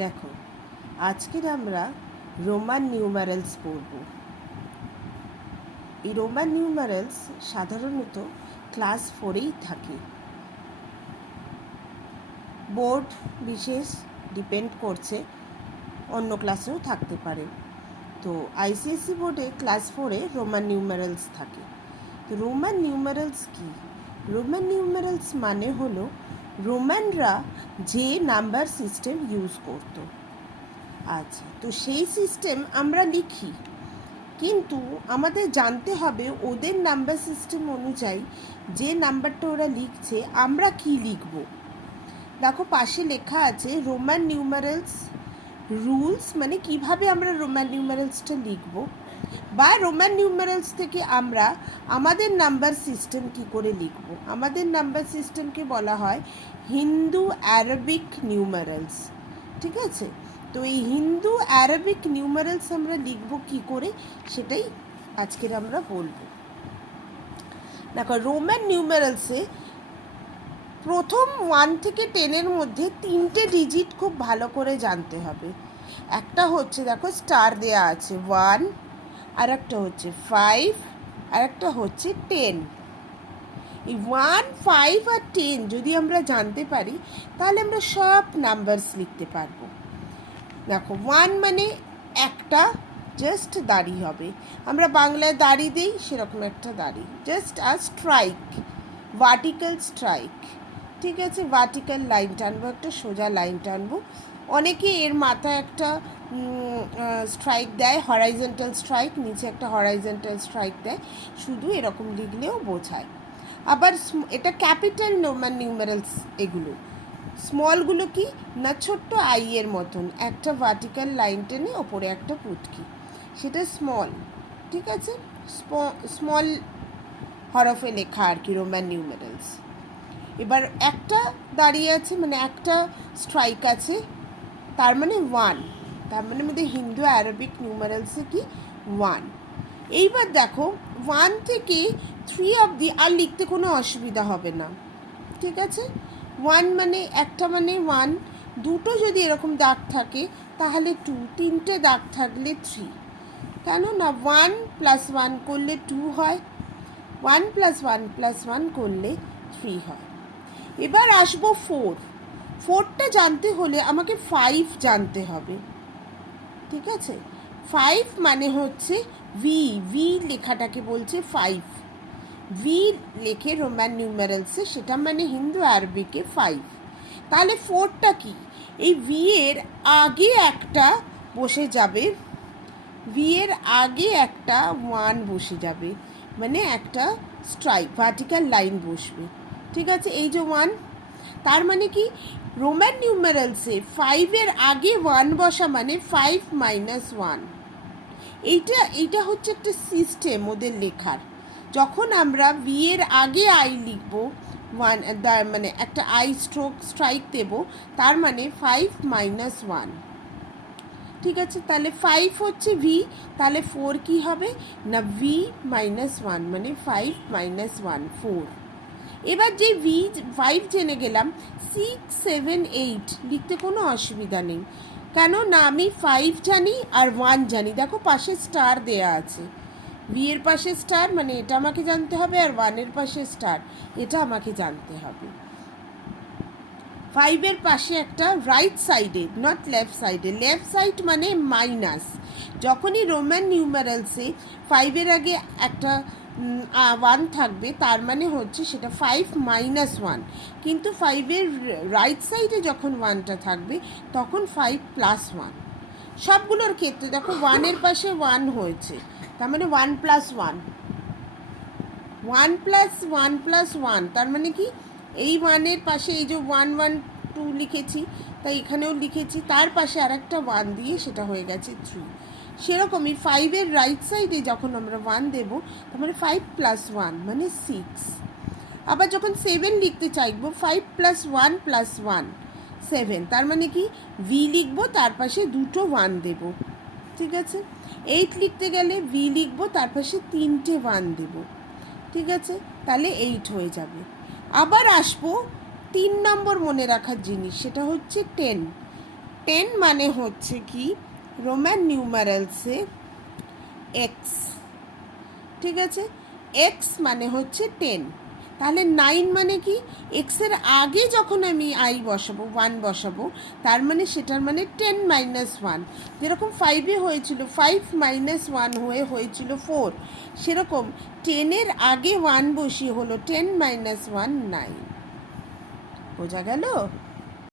দেখো, আজকের আমরা রোমান নিউমারেলস পড়ব। এই রোমান নিউমারেলস সাধারণত ক্লাস 4-এই থাকে। বোর্ড বিশেষ ডিপেন্ড করছে, অন্য ক্লাসেও থাকতে পারে। তো আইসিএসসি বোর্ডে ক্লাস 4-এ রোমান নিউমারেলস থাকে। তো রোমান নিউমারেলস কি? রোমান নিউমারেলস মানে হলো রোমানরা যে নাম্বার সিস্টেম ইউজ করতো। আচ্ছা, তো সেই সিস্টেম আমরা লিখি, কিন্তু আমাদের জানতে হবে ওদের নাম্বার সিস্টেম অনুযায়ী যে নাম্বারটা ওরা লিখছে আমরা কি লিখব। দেখো, পাশে লেখা আছে রোমান নিউমারেলস রুলস, মানে কিভাবে আমরা রোমান নিউমারেলসটা লিখব, বা রোমান নিউমারেলস থেকে আমরা আমাদের নাম্বার সিস্টেম কি করে লিখব। আমাদের নাম্বার সিস্টেমকে বলা হয় হিন্দু অ্যারাবিক নিউমারেলস। ঠিক আছে, তো এই হিন্দু অ্যারাবিক নিউমারেলস আমরা লিখব কি করে, সেটাই আজকের আমরা বলবো। দেখো, রোমান নিউমারেলসে প্রথম 1 থেকে 10-এর মধ্যে 3টে ডিজিট খুব ভালো করে জানতে হবে। একটা হচ্ছে, দেখো স্টার দেয়া আছে 1, আর একটা হচ্ছে 5, আর একটা হচ্ছে 10। এই 1, 5 আর 10 যদি আমরা জানতে পারি তাহলে আমরা সব নাম্বারস লিখতে পারবো। দেখো, 1 মানে একটা জাস্ট দাড়ি হবে, আমরা বাংলায় দাড়ি দিই, সেরকম একটা দাড়ি, জাস্ট আ স্ট্রাইক, ভার্টিক্যাল স্ট্রাইক। ঠিক আছে, ভার্টিক্যাল লাইন টানবো, একটা সোজা লাইন টানবো। অনেকে এর মাথায় একটা স্ট্রাইক দেয়, হরাইজন্টাল স্ট্রাইক, নিচে একটা হরাইজন্টাল স্ট্রাইক দেয়, শুধু এরকম লিখলেও বোঝায়। আবার এটা ক্যাপিটাল রোমান নিউমারেলস। এগুলো স্মলগুলো কি না, ছোট্ট আইয়ের মতন একটা ভার্টিক্যাল লাইন টেনে ওপরে একটা পুটকি, সেটা স্মল। ঠিক আছে, স্মল হরফে লেখা আর কি রোমান নিউমারেলস। এবার একটা দাঁড়িয়ে আছে, মানে একটা স্ট্রাইক আছে, তার মানে 1, তার মানে আমাদের হিন্দু অ্যারাবিক নিউমারেলসে কি 1। এইবার দেখো, 1 থেকে 3 অবধি আর লিখতে কোনো অসুবিধা হবে না। ঠিক আছে, 1 মানে একটা, মানে 1, দুটো যদি এরকম দাগ থাকে তাহলে 2, 3টে দাগ থাকলে 3। কেন না, 1 + 1 করলে 2 হয়, 1 + 1 + 1 করলে 3 হয়। এবার আসবো 4। 4টা জানতে হলে আমাকে 5 জানতে হবে। ঠিক আছে, 5 মানে হচ্ছে ভি, ভি লেখাটাকে বলছে 5। ভি লেখে রোমান নিউমারেলসে, সেটা মানে হিন্দু আরবিকে 5। তাহলে 4টা কি, এই ভি এর আগে একটা বসে যাবে, ভি এর আগে একটা 1 বসে যাবে, মানে একটা স্ট্রাইক, ভার্টিক্যাল লাইন বসবে। ঠিক আছে, এই যে 1, তার মানে কি রোমান নিউমারেলসে 5-এর আগে 1 বসা মানে 5 - 1। এইটা হচ্ছে একটা সিস্টেম ওদের লেখার। যখন আমরা ভি এর আগে আই লিখব, 1 মানে একটা আই স্ট্রাইক দেব, তার মানে 5 - 1। ঠিক আছে, তাহলে 5 হচ্ছে ভি, তাহলে 4 কি হবে না, ভি -1 মানে 5 - 1 4। এবার যে 5 জেনে গেলাম, 6, 7, 8 লিখতে কোনো অসুবিধা নেই। কেন না, আমি 5 জানি আর 1 জানি। দেখো, পাশে স্টার দেয়া আছে, ভি এর পাশে স্টার, মানে এটা আমাকে জানতে হবে, আর 1-এর পাশে স্টার, এটা আমাকে জানতে হবে। 5-এর পাশে একটা রাইট সাইডে, নট লেফট সাইডে, লেফট সাইড মানে মাইনাস। যখনই রোমান নিউমারেলসে 5-এর আগে একটা 1 থাকবে, তার মানে হচ্ছে সেটা 5 - 1। কিন্তু 5-এর রাইট সাইডে যখন 1টা থাকবে তখন 5 + 1। সবগুলোর ক্ষেত্রে দেখো, 1-এর পাশে 1 হয়েছে, তার মানে 1 + 1, 1 + 1 + 1, তার মানে কি এই 1-এর পাশে এই যে 1 1 2 লিখেছি, তাই এখানেও লিখেছি, তার পাশে আর একটা 1 দিয়ে সেটা হয়ে গেছে 3। সেরকমই 5-এর রাইট সাইডে যখন আমরা 1 দেব, তার মানে 5 + 1 মানে 6। আবার যখন 7 লিখতে চাইবো, 5 + 1 + 1 7, তার মানে কি ভি লিখবো, তার পাশে দুটো 1 দেব। ঠিক আছে, 8 লিখতে গেলে ভি লিখবো, তার পাশে 3টে 1 দেব। ঠিক আছে, তাহলে 8 হয়ে যাবে। আবার আসবো 3 নম্বর মনে রাখার জিনিস, সেটা হচ্ছে 10। 10 মানে হচ্ছে কি রোমান নিউমারালসে এক্স, ঠিক আছে? এক্স মানে হচ্ছে 10। তাহলে 9 মানে কি, এক্সের আগে যখন আমি আই বসাবো, 1 বসাবো, তার মানে সেটার মানে 10 মাইনাস 1। যেরকম 5-এ হয়েছিল 5 মাইনাস 1 হয়েছিল 4, সেরকম 10-এর আগে 1 বসিয়ে হলো 10 মাইনাস 1 9। বোঝা গেল?